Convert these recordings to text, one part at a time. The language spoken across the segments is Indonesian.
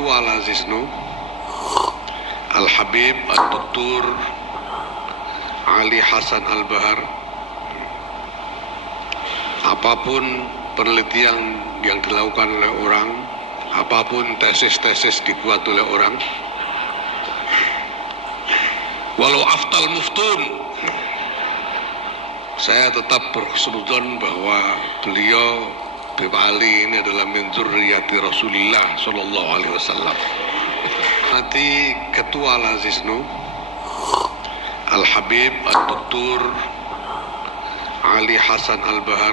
Ketua Lazisnu Al-Habib Ad-Doktur Ali Hasan Al-Bahar, apapun penelitian yang dilakukan oleh orang, apapun tesis-tesis dibuat oleh orang, walau aftal muftun, saya tetap berhusnuzon bahwa beliau Habib Ali ini adalah min dzurriyyati Rasulillah sallallahu alaihi wasallam. Nanti Ketua Lazisnu Al-Habib Ad-Doktur Ali Hasan Al-Bahar,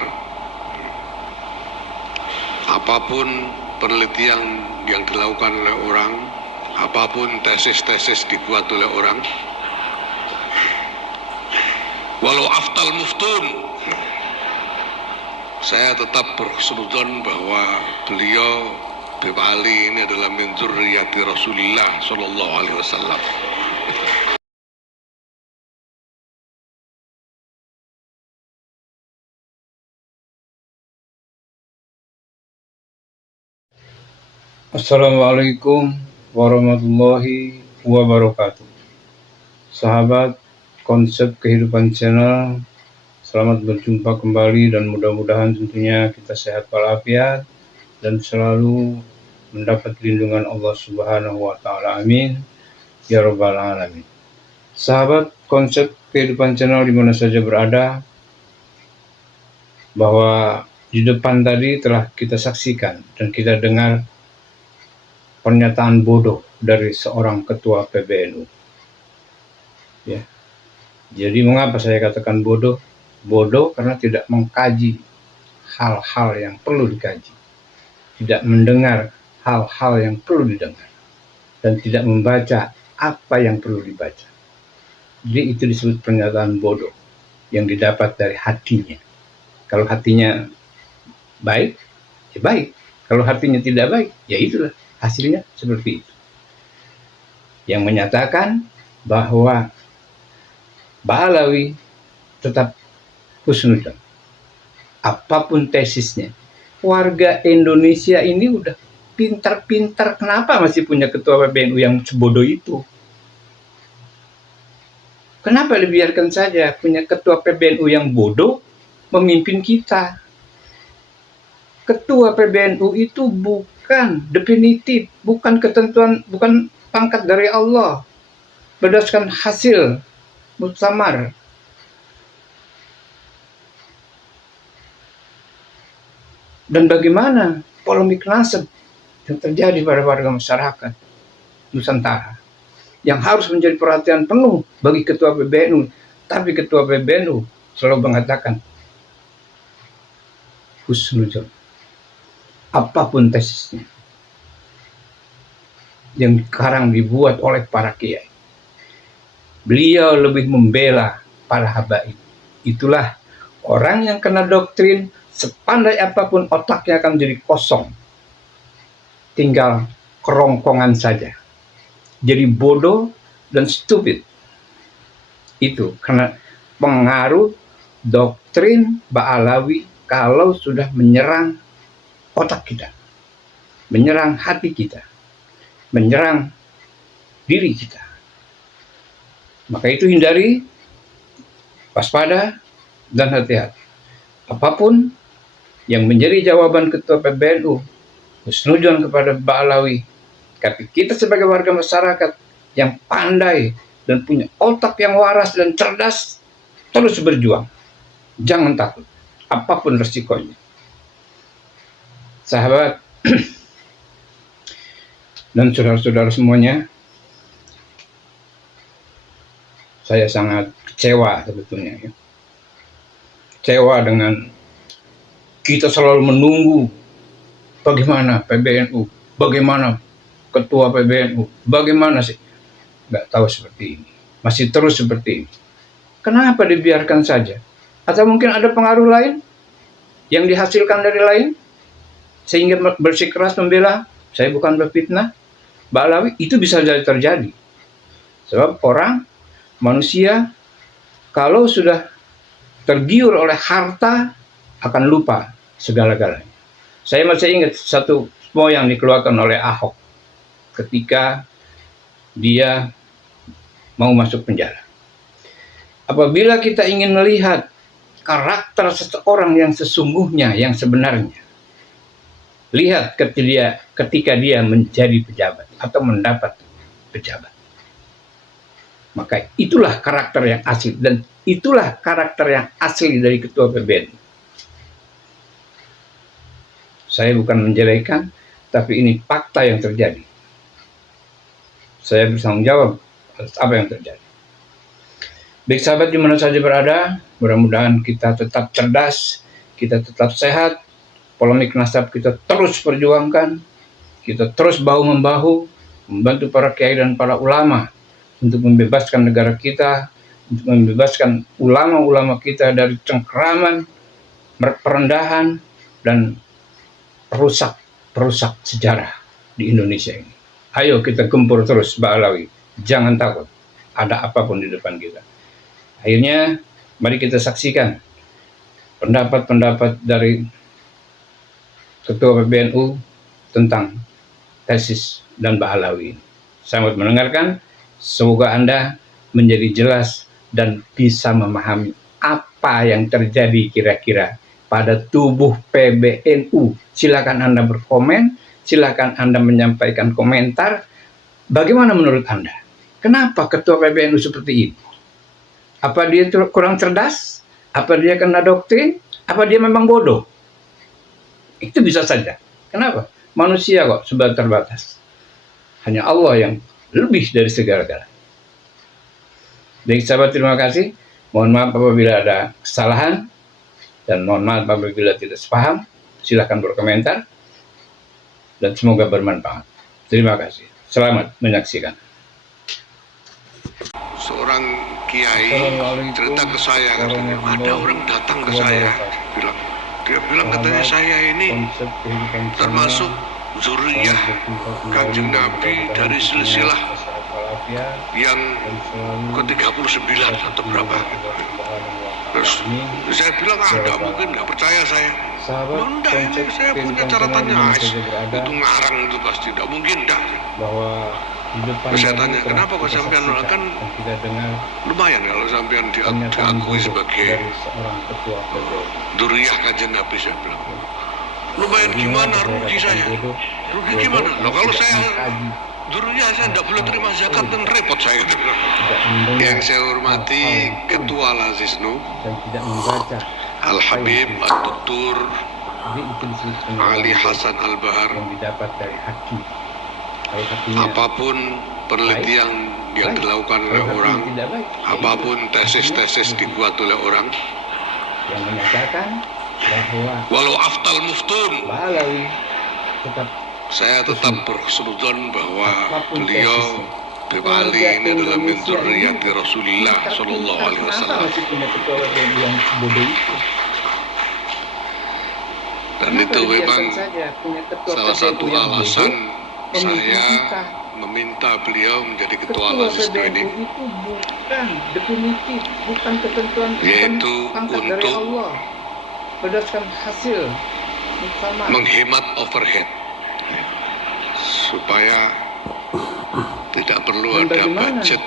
apapun penelitian yang dilakukan oleh orang, apapun tesis-tesis dibuat oleh orang, walau aftal muftun, saya tetap berhusnuzon bahwa beliau Habib Ali ini adalah min dzurriyyati Rasulillah sallallahu alaihi wasallam. Assalamualaikum warahmatullahi wabarakatuh. Sahabat Konsep Kehidupan Channel, selamat berjumpa kembali dan mudah-mudahan tentunya kita sehat walafiat dan selalu mendapat lindungan Allah Subhanahu wa taala. Amin ya rabbal alamin. Sahabat Konsep Kehidupan Channel di mana saja berada, bahwa di depan tadi telah kita saksikan dan kita dengar pernyataan bodoh dari seorang ketua PBNU. Ya. Jadi mengapa saya katakan bodoh? Bodoh karena tidak mengkaji hal-hal yang perlu dikaji, tidak mendengar hal-hal yang perlu didengar, dan tidak membaca apa yang perlu dibaca. Jadi itu disebut pernyataan bodoh yang didapat dari hatinya. Kalau hatinya baik, ya baik. Kalau hatinya tidak baik, ya itulah hasilnya seperti itu. Yang menyatakan bahwa Ba'alawi tetap husnuzon. Apapun tesisnya. Warga Indonesia ini udah pintar-pintar. Kenapa masih punya ketua PBNU yang sebodoh itu? Kenapa dibiarkan saja punya ketua PBNU yang bodoh memimpin kita? Ketua PBNU itu bukan definitif, bukan ketentuan, bukan pangkat dari Allah berdasarkan hasil muktamar. Dan bagaimana polemik nasab yang terjadi pada warga masyarakat Nusantara yang harus menjadi perhatian penuh bagi ketua PBNU, tapi ketua PBNU selalu mengatakan husnuzon. Apapun tesisnya yang sekarang dibuat oleh para kiai, beliau lebih membela para habaib. Itulah orang yang kena doktrin, sepandai apapun otaknya akan menjadi kosong, tinggal kerongkongan saja, jadi bodoh dan stupid. Itu karena pengaruh doktrin Ba'alawi kalau sudah menyerang otak kita, menyerang hati kita, menyerang diri kita. Maka itu hindari, waspada, dan hati-hati. Apapun yang menjadi jawaban ketua PBNU, husnuzon kepada Ba'alawi, tapi kita sebagai warga masyarakat yang pandai dan punya otak yang waras dan cerdas, terus berjuang. Jangan takut, apapun resikonya. Sahabat dan saudara-saudara semuanya, saya sangat kecewa sebetulnya. Kecewa dengan kita selalu menunggu bagaimana PBNU, bagaimana ketua PBNU, bagaimana sih? Nggak tahu seperti ini. Masih terus seperti ini. Kenapa dibiarkan saja? Atau mungkin ada pengaruh lain yang dihasilkan dari lain? Sehingga bersikeras membela, saya bukan berfitnah, Ba'alawi, itu bisa jadi terjadi. Sebab orang, manusia, kalau sudah tergiur oleh harta, akan lupa segala-galanya. Saya masih ingat satu semua yang dikeluarkan oleh Ahok. ketika dia mau masuk penjara. Apabila kita ingin melihat karakter seseorang yang sesungguhnya, yang sebenarnya, lihat ketika dia menjadi pejabat atau mendapat pejabat. Maka itulah karakter yang asli, dan itulah karakter yang asli dari Ketua PBNU. Saya bukan menjelekan, tapi ini fakta yang terjadi. Saya bertanggung jawab atas apa yang terjadi. Baik sahabat di mana saja berada, mudah-mudahan kita tetap cerdas, kita tetap sehat, polemik nasab kita terus perjuangkan, kita terus bahu-membahu, membantu para kiai dan para ulama untuk membebaskan negara kita, untuk membebaskan ulama-ulama kita dari cengkeraman, perendahan, dan perusak sejarah di Indonesia ini. Ayo kita gempur terus, Mbak Alawi. Jangan takut, ada apapun di depan kita. Akhirnya, mari kita saksikan pendapat-pendapat dari Ketua PBNU tentang tesis dan Mbak Alawi. Selamat mendengarkan. Semoga Anda menjadi jelas dan bisa memahami apa yang terjadi kira-kira pada tubuh PBNU. Silakan Anda berkomen, silakan Anda menyampaikan komentar. Bagaimana menurut Anda? Kenapa Ketua PBNU seperti ini? Apa dia kurang cerdas? Apa dia kena doktrin? Apa dia memang bodoh? Itu bisa saja. Kenapa? Manusia kok terbatas. Hanya Allah yang lebih dari segala-galanya. Baik sahabat, terima kasih. Mohon maaf apabila ada kesalahan, dan mohon maaf apabila tidak sepaham. Silakan berkomentar, dan semoga bermanfaat. Terima kasih. Selamat menyaksikan. Seorang kiai cerita ke saya, katanya ada orang datang ke saya, dia bilang katanya saya ini termasuk zuriyah Kanjeng Nabi dari silsilah yang ke-39 atau berapa. Terus saya bilang ada, mungkin nggak percaya saya. Enggak, ini saya punya catatannya, itu ngarang itu pasti, tidak mungkin dah. Terus saya tanya, kenapa kok sampean kan lumayan kalau sampean diakui sebagai zuriyah Kanjeng Nabi, saya bilang. Lumayan gimana, rugi saya. Rugi gimana? Loh kalau saya zuriyah saya tidak boleh terima zakat, dan repot saya. Yang saya hormati Ketua Lazisnu Al-Habib Ad-Duktur Ali Hasan Al-Bahar. Apapun penelitian yang dilakukan oleh orang, apapun tesis-tesis dibuat oleh orang, yang menyatakan bahwa walau aftal muftun, saya tetap bersebutan bahwa beliau Bapak Ali ini adalah min dzurriyyati Rasulillah Sallallahu Alaihi Wasallam. Dan itu memang salah satu alasan saya meminta beliau menjadi ketua Lazisnu ini, yaitu untuk berdasarkan hasil menghemat overhead, supaya tidak perlu ada budget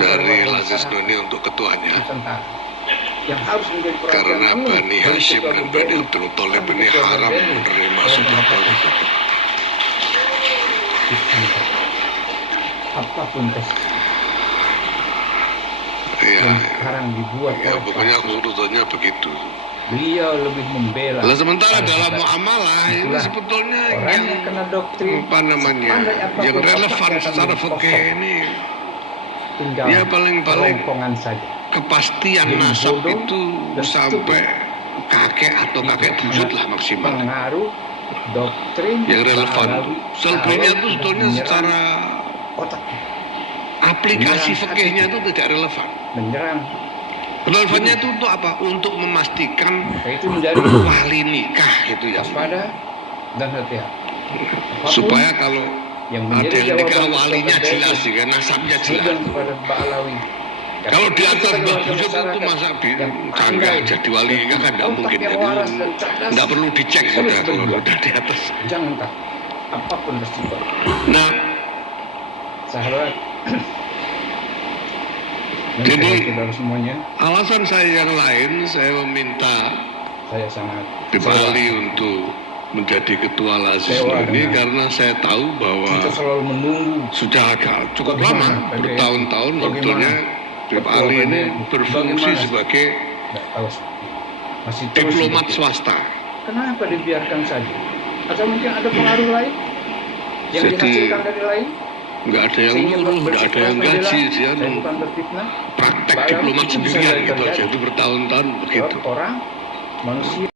dari Lazisnu ini untuk ketuanya. Karena Bani Hashim dan Bani Abdul Thalib ini haram menerima sedekah. Apapun tes sekarang dibuat oleh pokoknya kesudutannya begitu. Beliau lebih membela. Sementara dalam muamalah ini sebetulnya yang kena doktrin yang relevan secara fikih ini ya paling kepastian nasab itu sampai kakek atau kakek buyut lah maksimal. Pengaruh doktrin yang relevan. Selebihnya itu sebetulnya secara aplikasi fikihnya itu tidak relevan. Menyerang. Relevannya itu untuk apa? Untuk memastikan itu menjadi wali nikah itu ya. Waspada dan hati-hati. Supaya kalau yang ada yang nikah walinya jelas, juga nasabnya jelas. Kalau di atas Mbah Buyut itu masa tangga jadi wali nikah kan tidak mungkin. Tidak perlu dicek sudah kalau sudah di atas. Jangan tak. apapun resiko. Nah, Sahabat dan jadi saudara semuanya, alasan saya yang lain, saya meminta saya sangat kembali untuk menjadi ketua Lazis Kecewa ini dengan- karena saya tahu bahwa kita selalu menunggu sudah agak cukup Bagaimana lama, PBNU? bertahun-tahun sebetulnya Bib Ketua Ali ini PBNU? berfungsi Bagaimana? sebagai nggak tahu masih terus diplomat begitu. swasta. Kenapa dibiarkan saja? Atau mungkin ada pengaruh lain yang Jadi, dihasilkan dari lain? Nggak ada yang Sehingga nyuruh, nggak ada yang bersikeras gaji, membela, dia saya bukan berfitnah. praktek Bahkan diplomat itu bisa sendirian jadi gitu aja, terjadi. itu bertahun-tahun begitu. Orang manusia